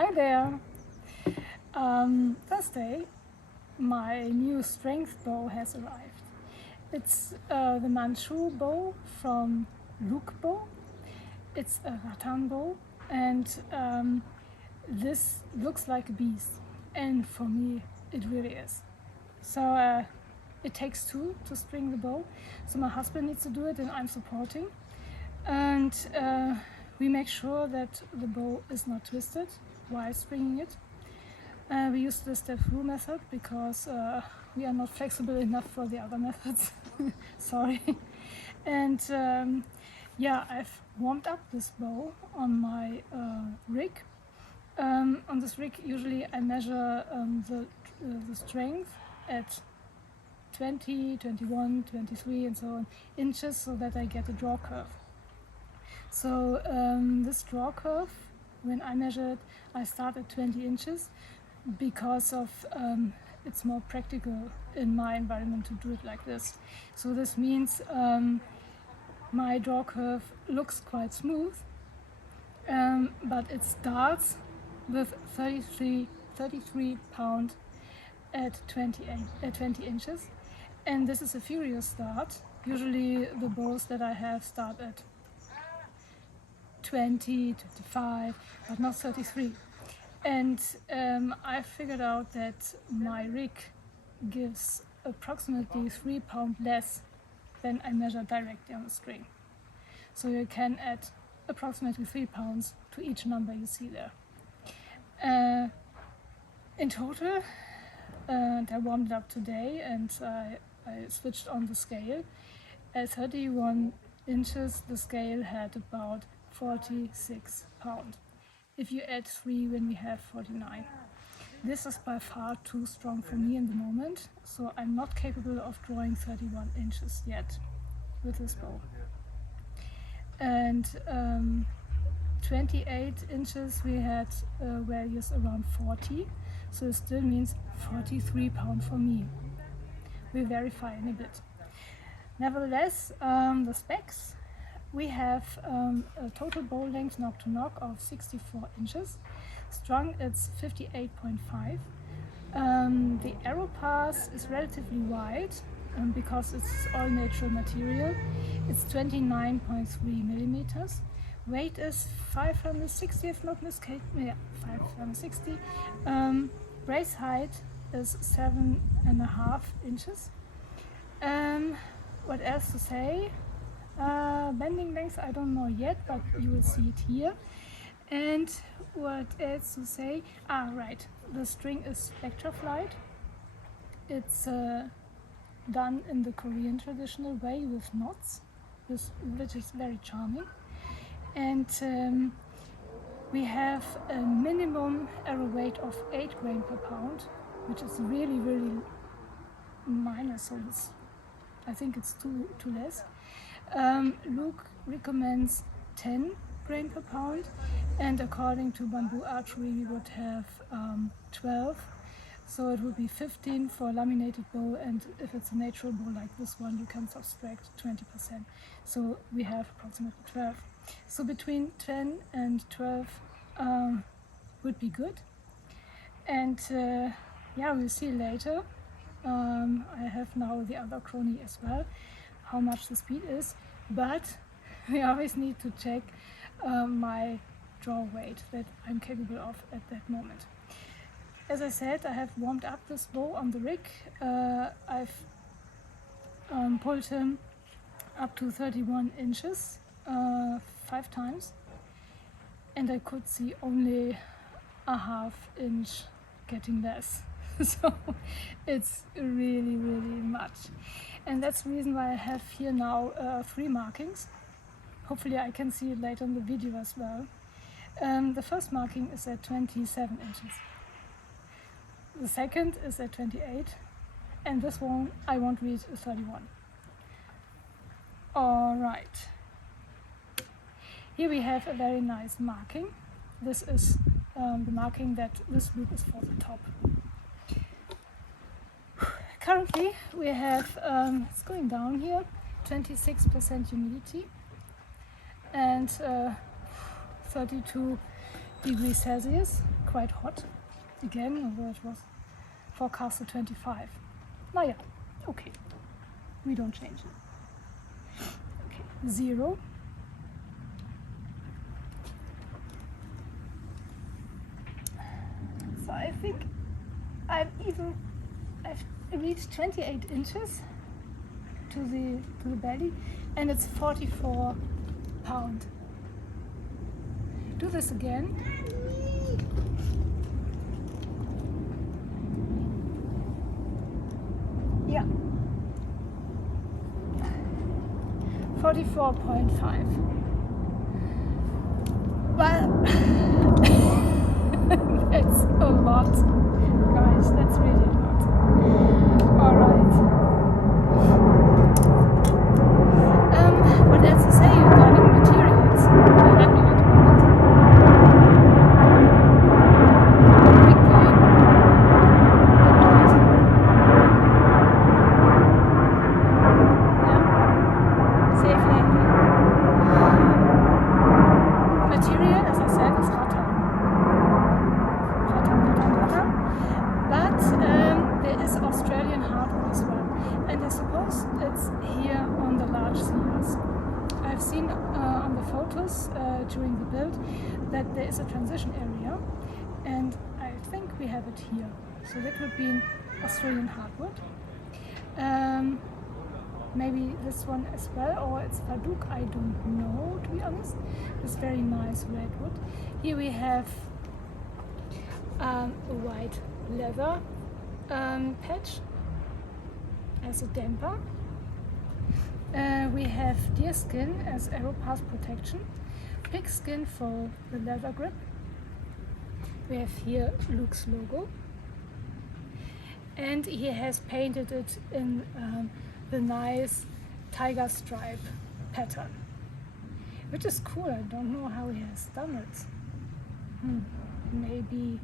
Hi there! Thursday, my new strength bow has arrived. It's the Manchu bow from Luke bow. It's a Rattan bow, and this looks like a beast, and for me it really is. So it takes two to string the bow, so my husband needs to do it and I'm supporting. And we make sure that the bow is not twisted while stringing it. We use the step-through method because we are not flexible enough for the other methods. Sorry. And yeah, I've warmed up this bow on my rig. On this rig, usually I measure the strength at 20, 21, 23 and so on inches so that I get a draw curve. So this draw curve, when I measure it, I start at 20 inches because of it's more practical in my environment to do it like this. So this means my draw curve looks quite smooth, but it starts with 33 pound at 20 inches, and this is a furious start. Usually the bows that I have start at 20, 25, but not 33. And I figured out that my rig gives approximately 3 pounds less than I measure directly on the string. So you can add approximately 3 pounds to each number you see there. In total, I warmed it up today and I switched on the scale. At 31 inches, the scale had about 46 pounds. If you add 3, when we have 49. This is by far too strong for me in the moment, so I'm not capable of drawing 31 inches yet with this bow. And 28 inches we had values around 40, so it still means 43 pounds for me. We'll verify in a bit. Nevertheless, the specs. We have a total bow length knock to knock of 64 inches. Strung it's 58.5. The arrow pass is relatively wide because it's all natural material. It's 29.3 millimeters. Weight is 560, if not mistaken. Yeah, 560. Brace height is 7.5 inches. What else to say? Bending length I don't know yet, but you will see it here. And what else to say? Right, the string is Spectra Flight. It's done in the Korean traditional way with knots, which is very charming. And we have a minimum arrow weight of 8 grain per pound, which is really, really minor, so I think it's too less. Luke recommends 10 grain per pound, and according to bamboo archery we would have 12, so it would be 15 for a laminated bow, and if it's a natural bow like this one you can subtract 20%, so we have approximately 12. So between 10 and 12 would be good, and yeah, we'll see later. I have now the other crony as well, how much the speed is, but we always need to check my draw weight that I'm capable of at that moment. As I said, I have warmed up this bow on the rig. I've pulled him up to 31 inches 5 times, and I could see only a half inch getting less. So it's really, really much. And that's the reason why I have here now 3 markings. Hopefully I can see it later in the video as well. The first marking is at 27 inches. The second is at 28. And this one I won't read 31. Alright. Here we have a very nice marking. This is the marking that this loop is for the top. Currently we have, it's going down here, 26% humidity and 32 degrees Celsius, quite hot. Again, where it was forecasted 25. Naja, okay, we don't change it. Okay, 0. So I think I've reached 28 inches to the belly, and it's 44 pounds. Do this again. Yeah. 44.5. Well, that's a lot. Guys, that's really a lot. Alright. What else to say regarding materials? Let me wait a moment. Big plane. Good place. Yeah. Safe landing. Material, as I said, is Rattan. But there is Australian hardwood as well, and I suppose it's here on the large seals. I've seen on the photos during the build that there is a transition area, and I think we have it here. So that would be an Australian hardwood. Maybe this one as well, or it's Faduk, I don't know, to be honest. It's very nice redwood. Here we have a white leather patch as a damper. We have deer skin as arrow pass protection, pig skin for the leather grip. We have here Luke's logo, and he has painted it in the nice tiger stripe pattern, which is cool. I don't know how he has done it. Maybe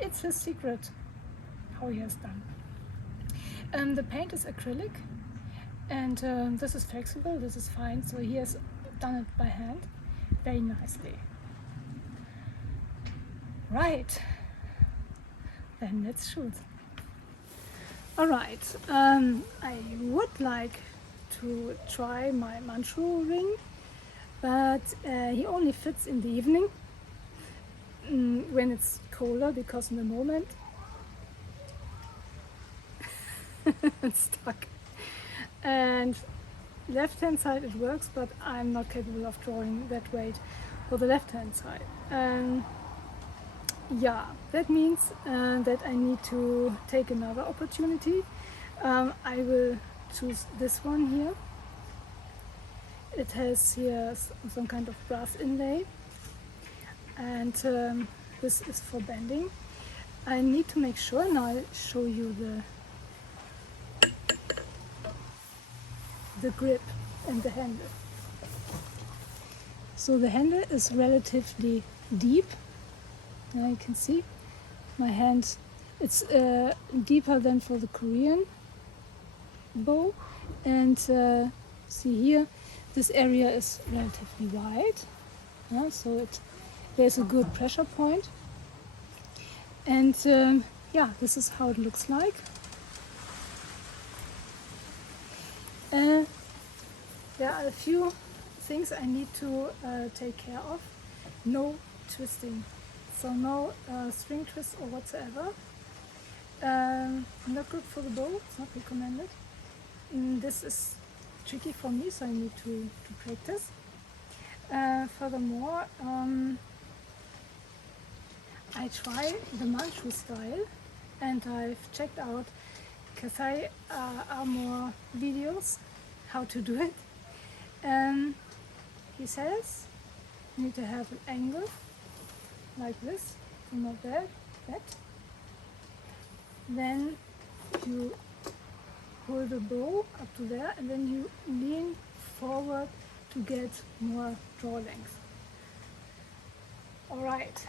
it's his secret how he has done. The paint is acrylic, and this is flexible, this is fine, so he has done it by hand very nicely. Right, then let's shoot. Alright, I would like to try my Manchu ring, but he only fits in the evening when it's colder, because in the moment it's stuck. And left hand side it works, but I'm not capable of drawing that weight for the left hand side. Yeah, that means that I need to take another opportunity. I will choose this one here. It has here some kind of brass inlay, and this is for bending. I need to make sure, and I'll show you the grip and the handle. So the handle is relatively deep. Now you can see my hand, it's deeper than for the Korean bow, and see here, this area is relatively wide, so there's a good pressure point, and yeah, this is how it looks like. There are a few things I need to take care of. No twisting, so no string twist or whatsoever. Not good for the bow, it's not recommended. This is tricky for me, so I need to practice. Furthermore, I try the Manchu style, and I've checked out Kasai Armor videos how to do it. He says you need to have an angle like this, so not that. Then you hold the bow up to there, and then you lean forward to get more draw length. Alright,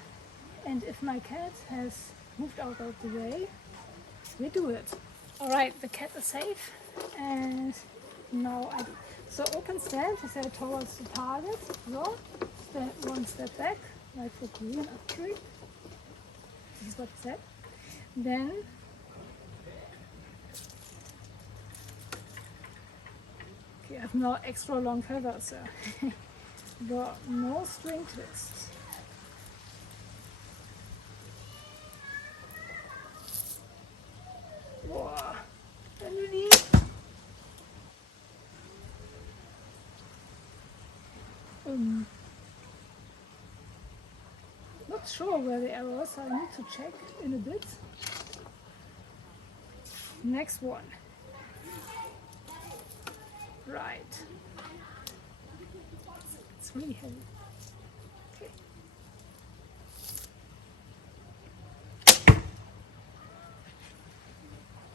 and if my cat has moved out of the way, we do it. Alright, the cat is safe, and now so open stand, he said, towards the target, so stand one step back, like for Korean archery. This is what it said. Then you have no extra long feathers, so no string twists. Wow. Not sure where the arrow is, so I need to check in a bit. Next one. Right. It's really heavy. Okay.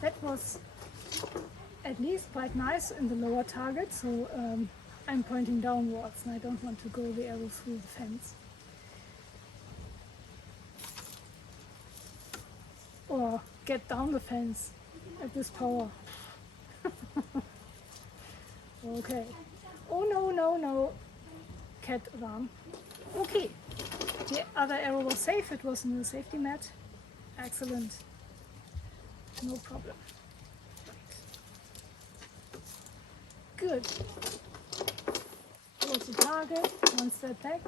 That was at least quite nice in the lower target, so I'm pointing downwards and I don't want to go the arrow through the fence. Or get down the fence at this power. Okay. Oh no, no, no. Cat alarm. Okay. The other arrow was safe. It was in the safety mat. Excellent. No problem. Good. Close the target. One step back.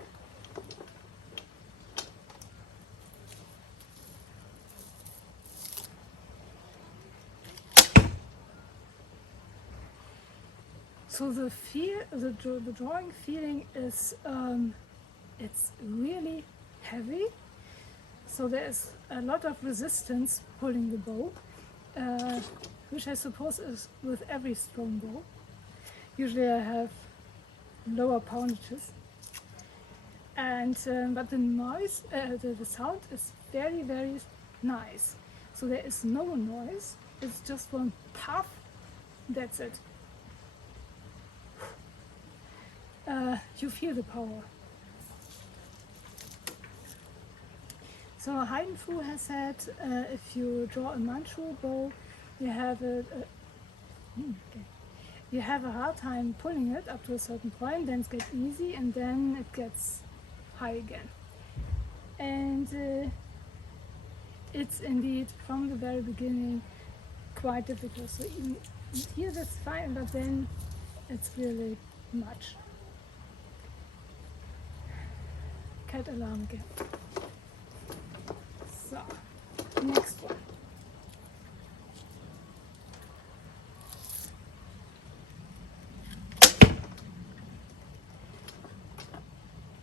So the drawing feeling is it's really heavy. So there is a lot of resistance pulling the bow, which I suppose is with every strong bow. Usually I have lower poundages, and but the noise, the sound is very, very nice. So there is no noise. It's just one puff. That's it. You feel the power. So Haydn Fu has said if you draw a Manchu bow, you have a hard time pulling it up to a certain point, then it gets easy and then it gets high again. And it's indeed from the very beginning quite difficult. So even here that's fine, but then it's really much. Cat alarm again. So, next one.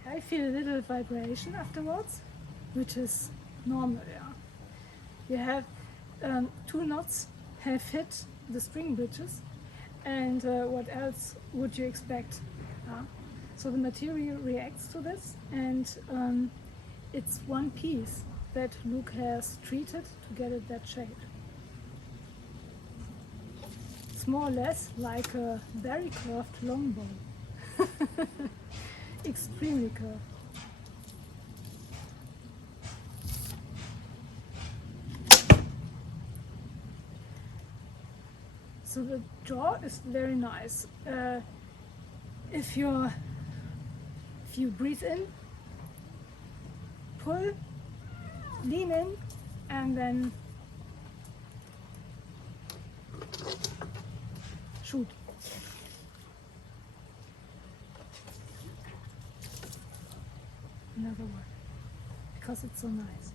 I feel a little vibration afterwards, which is normal, yeah. You have 2 knots have hit the string bridges, and what else would you expect? So the material reacts to this, and it's one piece that Luke has treated to get it that shape. It's more or less like a very curved longbow. Extremely curved. So the draw is very nice. If you breathe in, pull, lean in, and then shoot. Another one, because it's so nice.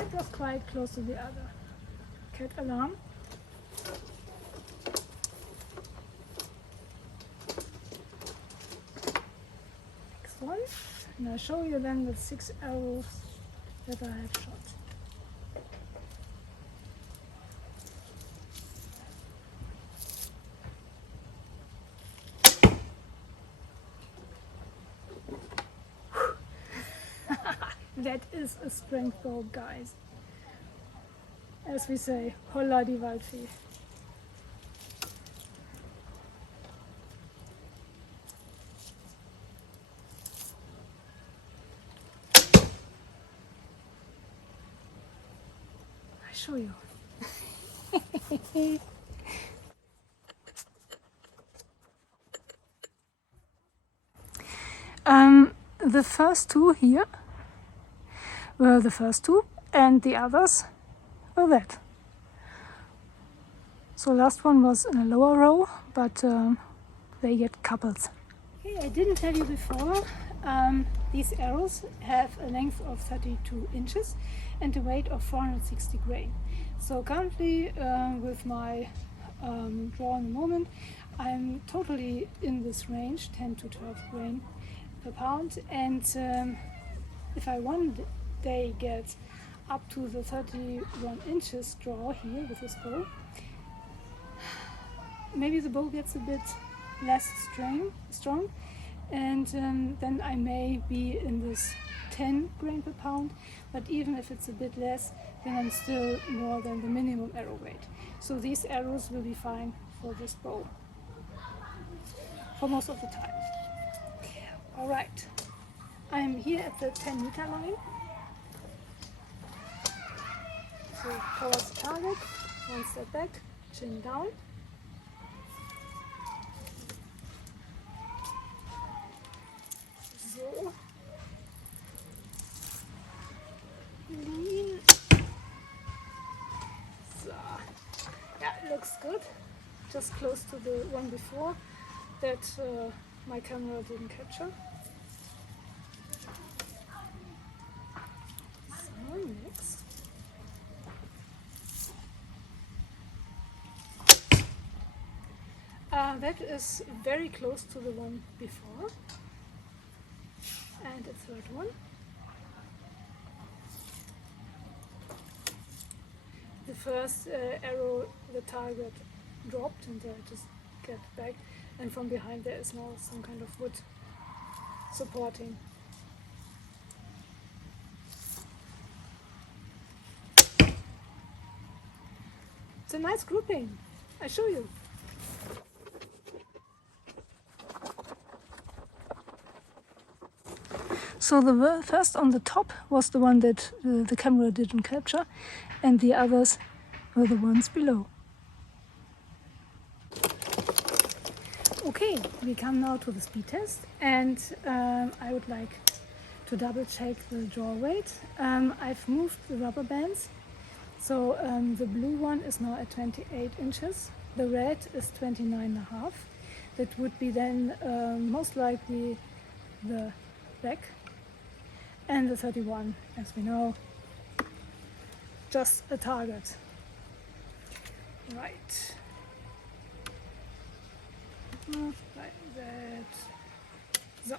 It was quite close to the other. Cat alarm. Next one. And I'll show you then the 6 arrows that I have shot. That is a strength bow, guys. As we say, holla die Waldfee. I show you. The first two here were the first two, and the others were that. So last one was in a lower row, but they get couples. Okay, I didn't tell you before, these arrows have a length of 32 inches and a weight of 460 grain. So currently with my draw in the moment, I'm totally in this range, 10 to 12 grain per pound, and if I one day get up to the 31 inches draw here with this bow, maybe the bow gets a bit less strong, and then I may be in this 10 grain per pound, but even if it's a bit less, then I'm still more than the minimum arrow weight. So these arrows will be fine for this bow for most of the time. Alright, I'm here at the 10-meter line. So towards the target, one step back, chin down. So, lean. So, yeah, it looks good. Just close to the one before that my camera didn't capture. So next. That is very close to the one before. And a third one. The first arrow, the target dropped, and I just get back, and from behind there is now some kind of wood supporting. It's a nice grouping. I show you. So the first on the top was the one that the camera didn't capture, and the others were the ones below. Okay, we come now to the speed test, and I would like to double check the draw weight. I've moved the rubber bands, so the blue one is now at 28 inches, the red is 29.5. That would be then most likely the black, and the 31, as we know, just a target. Right. Like that. So.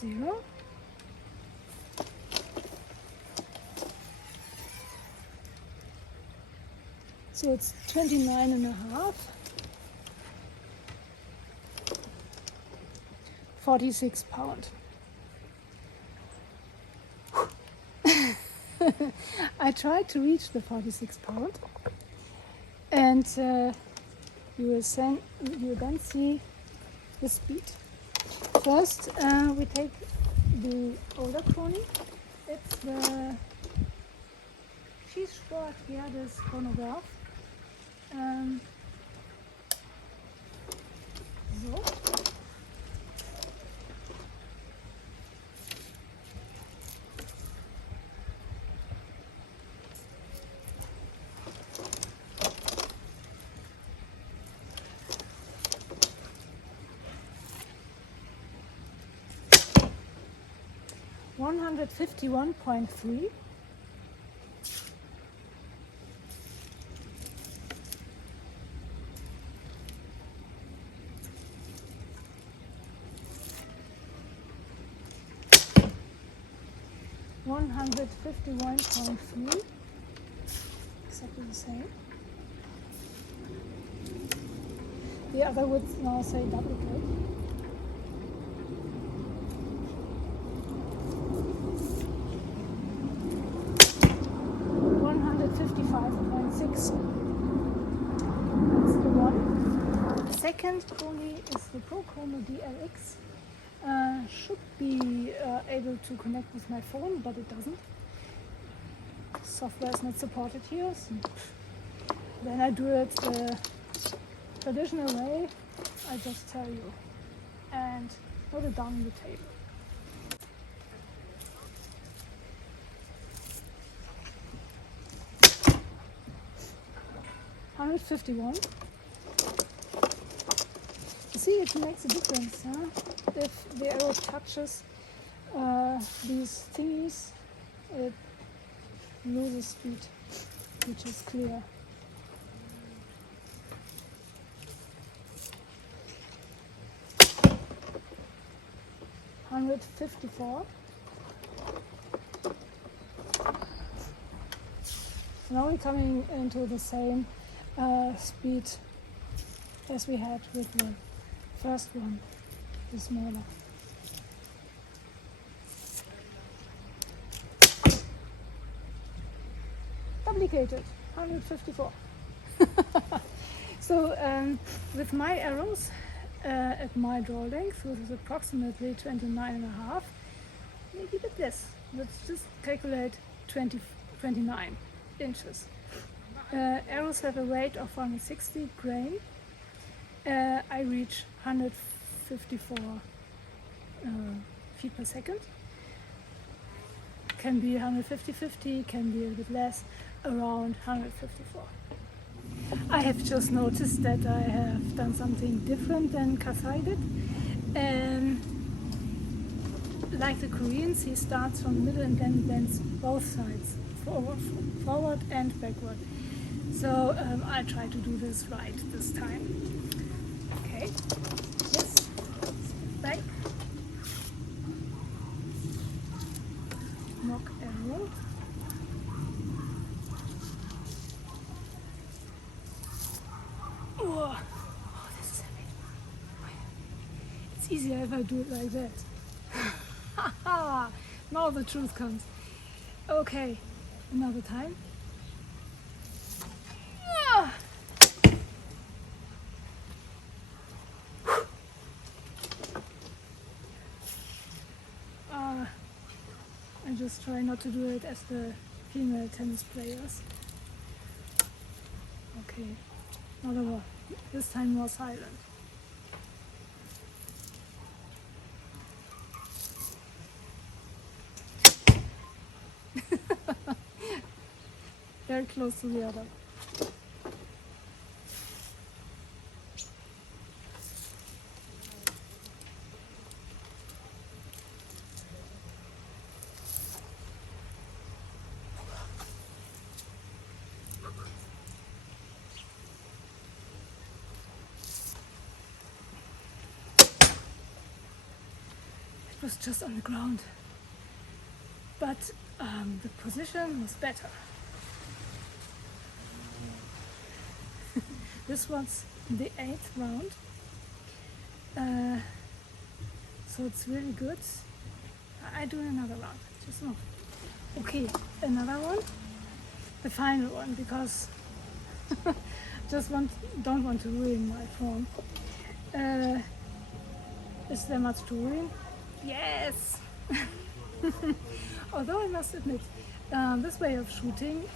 0. So it's 29.5. 46 pound. I tried to reach the 46 pound, and you will then see the speed. First, we take the older crony. It's the Schießsport Gerdes chronograph. So. $151.3. $151.3, exactly the same. The other would now say duplicate. $155.6. That's the one. The second Chromi is the Pro Chrono DLX. Should be able to connect with my phone, but it doesn't. Software is not supported here, so then I do it the traditional way I just tell you. And put it down on the table. $151. You see, it makes a difference, huh? If the arrow touches these thingies, it loses speed, which is clear. $154. Now we're coming into the same speed as we had with the first one, the smaller. Complicated, 154. So with my arrows at my draw length, which is approximately 29.5, maybe a bit less. Let's just calculate 29 inches. Arrows have a weight of 160 grain. I reach 154 feet per second. Can be 150, can be a bit less, around 154. I have just noticed that I have done something different than Kasai did. Like the Koreans, he starts from the middle and then bends both sides, forward and backward. So I'll try to do this right this time. Okay, yes, back, knock arrow. Oh, this is heavy. It's easier if I do it like that. Now the truth comes. Okay, another time. I just try not to do it as the female tennis players. Okay, another one. This time more silent. Very close to the other. It was just on the ground, but the position was better. This was the 8th round, so it's really good. I do another round, just no. Okay, another one, the final one, because don't want to ruin my form. Is there much to ruin? Yes! Although I must admit, this way of shooting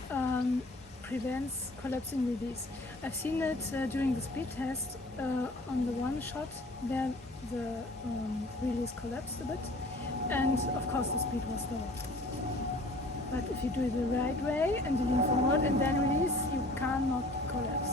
prevents collapsing release. I've seen it during the speed test on the one shot where the release collapsed a bit, and of course the speed was low. But if you do it the right way and you lean forward and then release, you cannot collapse.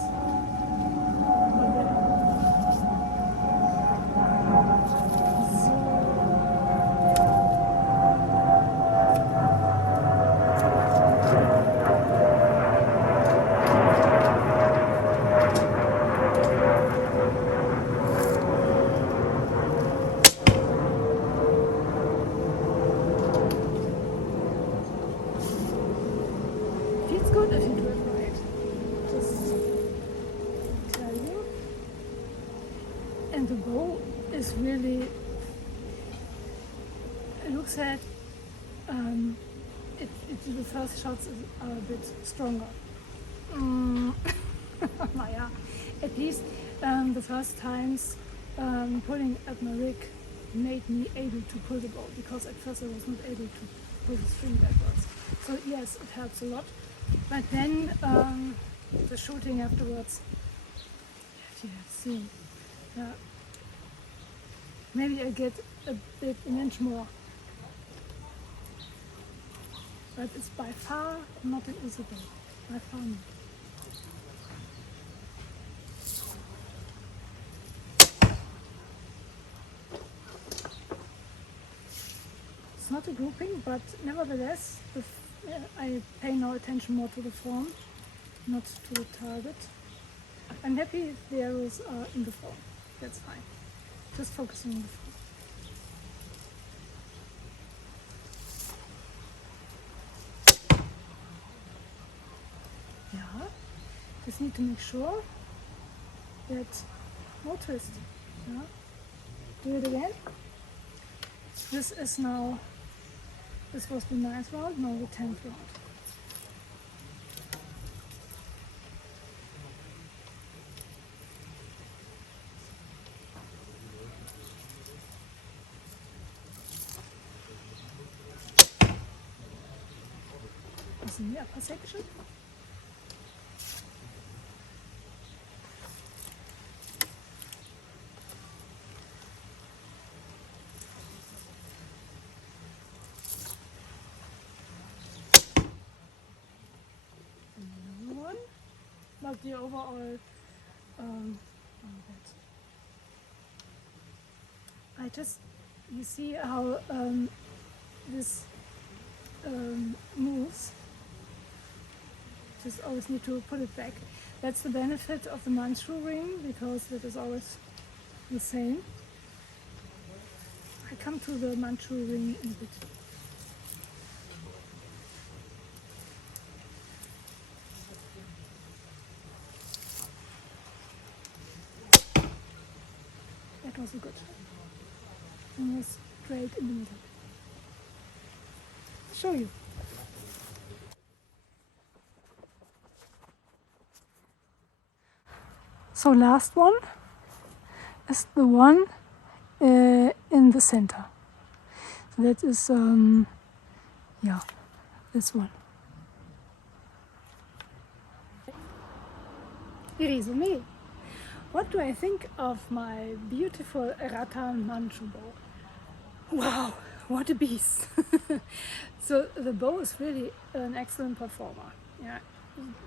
Feels good if you do it right. Just tell you. And the bow is really, it looks at the first shots are a bit stronger. Yeah, at least the first times pulling at my rig made me able to pull the bow, because at first I was not able to pull the string backwards. So yes, it helps a lot. But then the shooting afterwards, you have seen, Yeah. Maybe I get a bit an inch more. But it's by far not an easy bow. By far not. It's not a grouping, but nevertheless, I pay no attention more to the form, not to the target. I'm happy if the arrows are in the form. That's fine. Just focusing on the form. Yeah. Just need to make sure that no twist. Yeah. Do it again. This is now, this was the 9th round, now the 10th round. This is in the upper section. Another one, but the overall I just, you see how this moves. Just always need to put it back. That's the benefit of the Manchu ring, because it is always the same. I come to the Manchu ring in a bit. That was a good shot. And was straight in the middle. I'll show you. So last one is the one in the center. So that is, yeah, this one. Résumé. What do I think of my beautiful Rattan Manchu bow? Wow, what a beast! So the bow is really an excellent performer. Yeah,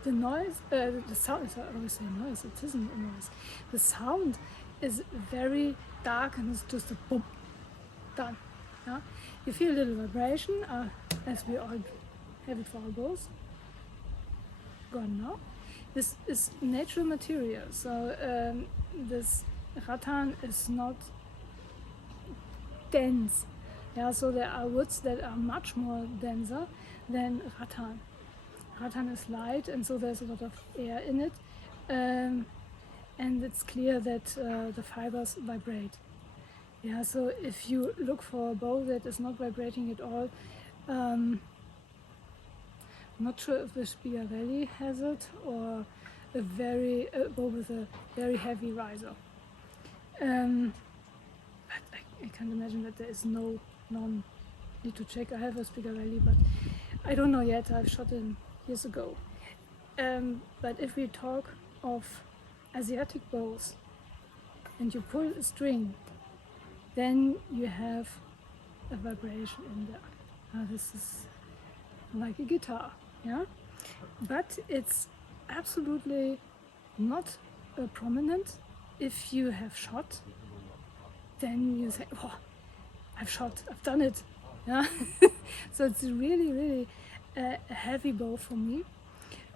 the noise, the sound. I always say noise. It isn't a noise. The sound is very dark and it's just a boom, done. Yeah, you feel a little vibration, as we all have it for our bows. Gone now. This is natural material, so this rattan is not dense. Yeah, so there are woods that are much more denser than rattan. Rattan is light, and so there's a lot of air in it, and it's clear that the fibers vibrate. Yeah, so if you look for a bow that is not vibrating at all, I'm not sure if the Spigarelli has it, or a bow with a very heavy riser. But I can't imagine that there is none. Need to check. I have a Spigarelli, but I don't know yet. I've shot in years ago. But if we talk of Asiatic bows and you pull a string, then you have a vibration in there. This is like a guitar, yeah? But it's absolutely not prominent. If you have shot, then you say, oh, I've shot, I've done it. Yeah? So it's really a heavy bow for me.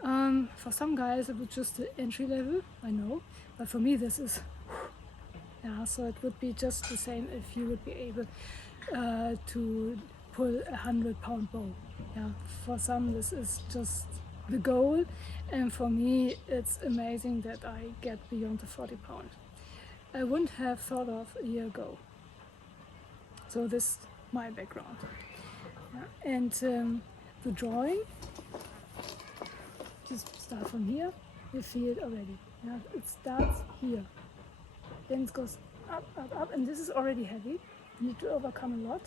For some guys it was just the entry level, I know, but for me this is, yeah, so it would be just the same if you would be able to pull 100-pound bow. Yeah, for some this is just the goal, and for me it's amazing that I get beyond the 40-pound. I wouldn't have thought of a year ago. So this is my background. Yeah. And the drawing, just start from here, you feel it already. Yeah. It starts here, then it goes up, and this is already heavy. You need to overcome a lot.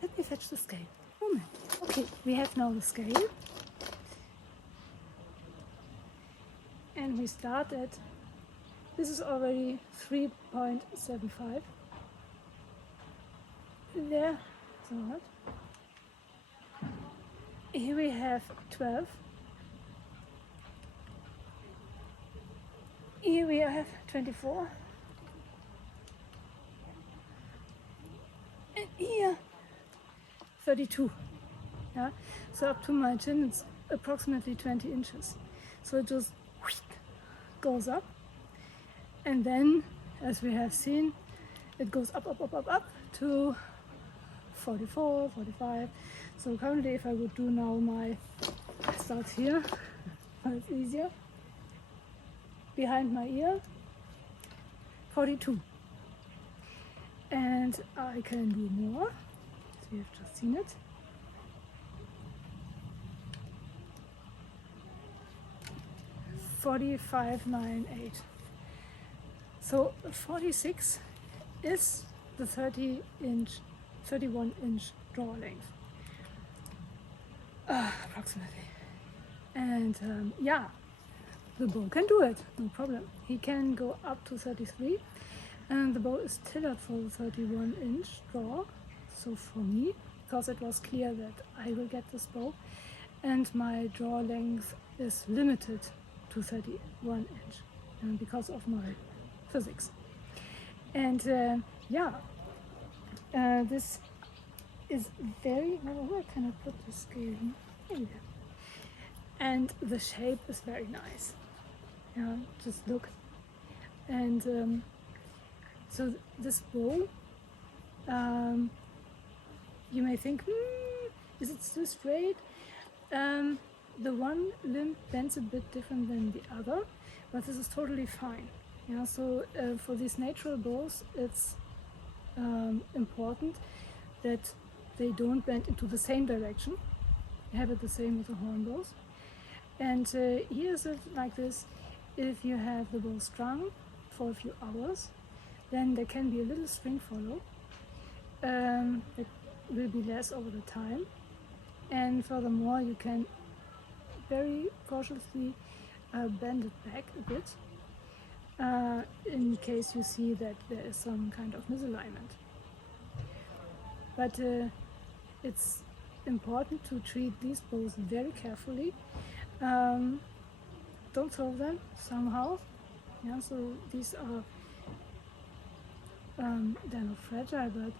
Let me fetch the scale. Moment. Okay, we have now the scale. And and we start at, this is already 3.75. There, so what? Here we have 12. Here we have 24. And here 32. Yeah, so up to my chin it's approximately 20 inches. So it just goes up, and then, as we have seen, it goes up to 44, 45. So currently, if I would do now my starts here, it's easier. Behind my ear, 42. And I can do more. So you have just seen it. $45.98. So 46 is the 31 inch draw length, approximately. And yeah, the bow can do it, no problem. He can go up to 33, and the bow is tailored for the 31 inch draw. So for me, because it was clear that I will get this bow, and my draw length is limited to 31 inch, and because of my physics. And yeah, this is very, where can I put the scale? Here. And the shape is very nice. Yeah, just look. And so this bow, you may think, is it still straight? The one limb bends a bit different than the other, but this is totally fine. Yeah, so for these natural bows, it's important that they don't bend into the same direction. You have it the same with the horn bows. And here's it like this. If you have the bow strung for a few hours, then there can be a little string follow. It will be less over the time. And furthermore, you can very cautiously bend it back a bit in case you see that there is some kind of misalignment. But it's important to treat these bows very carefully. Don't throw them somehow. Yeah, so these are they're not fragile, but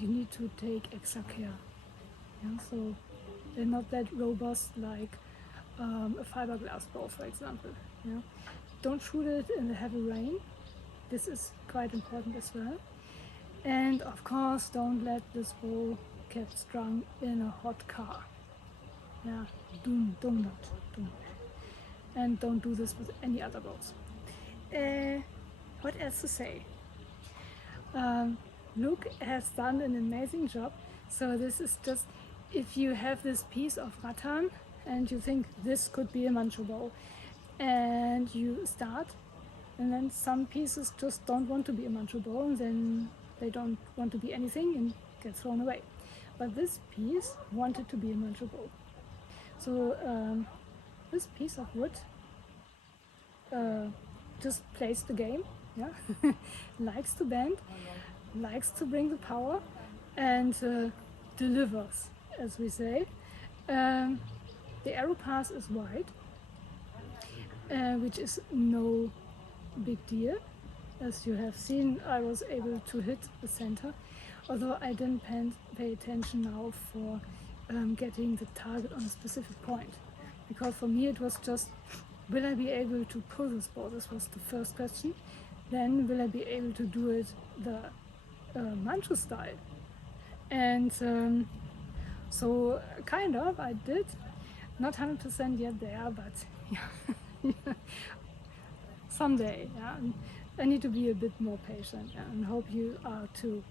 you need to take extra care. Yeah, so they're not that robust like a fiberglass bow, for example. Yeah, don't shoot it in the heavy rain. This is quite important as well. And of course, don't let this bow get strung in a hot car. Yeah, do not. And don't do this with any other bows. What else to say? Luke has done an amazing job. So this is just, if you have this piece of rattan and you think this could be a Manchu bow, and you start, and then some pieces just don't want to be a Manchu bow, and then they don't want to be anything and get thrown away. But this piece wanted to be a Manchu bow. So this piece of wood just plays the game, yeah? Likes to bend, likes to bring the power, and delivers, as we say. The arrow pass is wide, which is no big deal. As you have seen, I was able to hit the center, although I didn't pay attention now for getting the target on a specific point. Because for me it was just, will I be able to pull this bow? This was the first question. Then will I be able to do it the Manchu style? And so kind of I did. Not 100% yet there, but yeah. Someday. Yeah. I need to be a bit more patient, yeah, and hope you are too.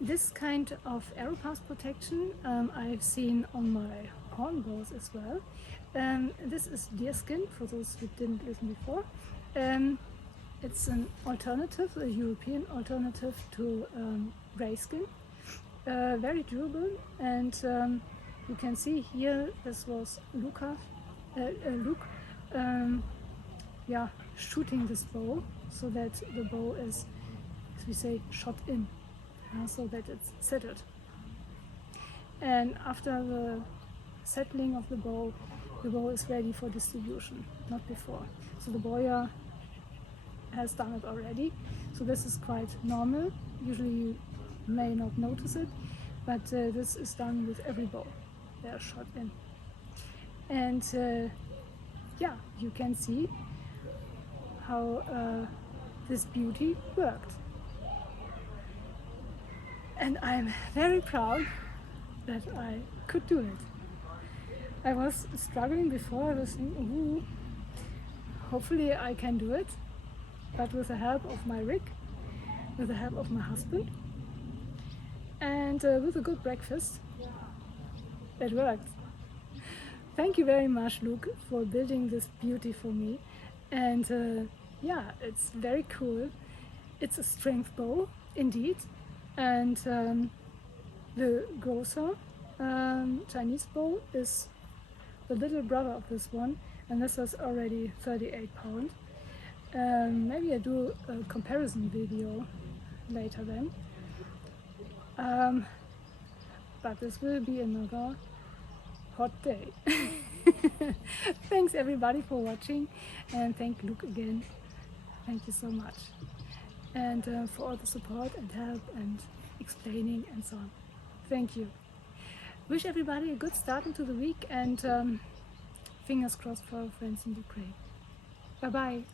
This kind of arrow pass protection I've seen on my horn bows as well. This is deerskin, for those who didn't listen before. It's an alternative, a European alternative to grayskin. Very durable, and you can see here, this was Luca Luke, yeah, shooting this bow so that the bow is, as we say, shot in, so that it's settled. And after the settling of the bow is ready for distribution, not before. So the boyer has done it already, so this is quite normal. Usually you may not notice it, but this is done with every bow. They are shot in. And yeah, you can see how this beauty worked. And I'm very proud that I could do it. I was struggling before. I was thinking, ooh, hopefully I can do it, but with the help of my rig, with the help of my husband, and with a good breakfast, it worked. Thank you very much, Luke, for building this beauty for me. And yeah, it's very cool. It's a strength bow, indeed. And the grosser Chinese bow is the little brother of this one, and this is already 38 pounds. Maybe I do a comparison video later then. But this will be another hot day. Thanks everybody for watching, and thank Luke again. Thank you so much. And for all the support and help and explaining and so on. Thank you. Wish everybody a good start into the week, and fingers crossed for our friends in Ukraine. Bye bye.